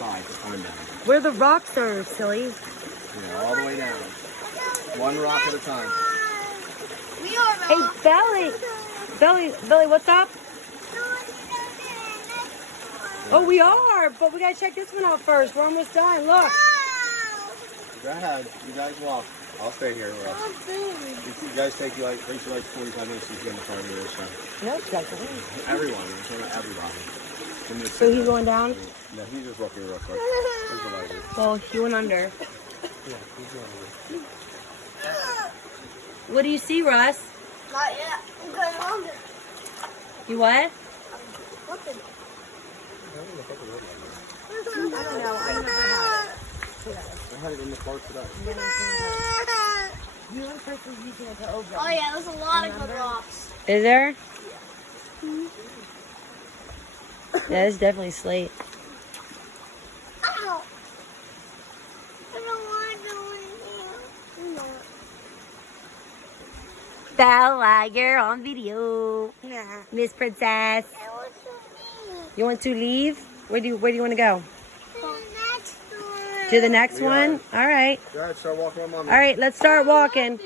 side to climb down. Where the rocks are, silly. Yeah, all the way down. One rock at a time. We are Hey, Belly, what's up? Oh, we are, but we gotta check this one out first. We're almost done. Look. Go ahead. You guys walk. I'll stay here. You guys takes you like 45 minutes to get in the car anyway, so. No, it's like Everyone. I'm talking about everybody. So he's going down? No, he's just walking real quick. Well, he went under. Yeah, he's going under. What do you see, Russ? Not yet. I'm going under. You what? Looking. I don't know. I never had it. I had it in the car today. You and Chris was using it to open. Oh yeah, there's a lot of good rocks. Is there? Yeah, it's definitely slate. Ow! I don't want to go in here. No. Bella, you're on video. Nah. Miss Princess. I want to leave. You want to leave? Where do you want to go? To the next one. To the next one? All right. Go ahead, start walking with Mommy. All right, let's start walking.